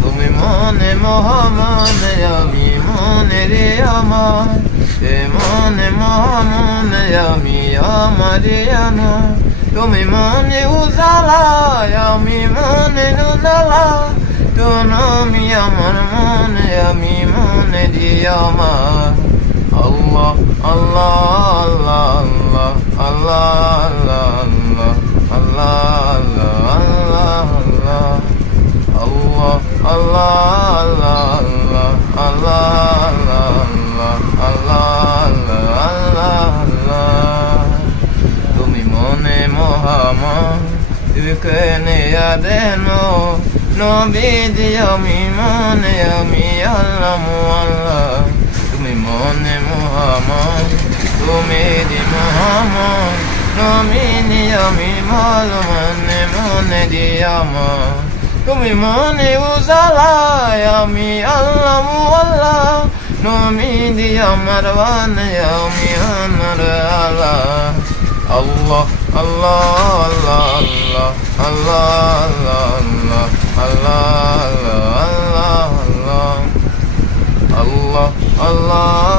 তুমি মনে মোহাম্মদ আমি মনে রে আমার এ মনে মোহাম্মদ আমি আমারে আমার তুমি মনে উজালা আমি মনে উজালা তুমি আমার মনে আমি মনে রে আমার আল্লাহ আল্লাহ আল্লাহ আল্লাহ আল্লাহ আল্লাহ আল্লাহ আল্লাহ আল্লাহ আল্লাহ আল্লাহ আল্লাহ তুমি মনে মোহাম্মদ তুমি কেনে আদেনো নবী আমি মনে আমি আল্লাহ আল্লাহ তুমি মনে মোহাম্মদ তুমি দি মোহাম্মদ নবী আমি ভালো মনে মনে দি আমার তুমি মনে উজালায় আমি আল্লাহ আল্লাহ নবী দি আমার বানে আমি আমার আল্লাহ আল্লাহ আল্লাহ আল্লাহ আল্লাহ আল্লাহ আল্লাহ আল্লাহ আল্লাহ আল্লাহ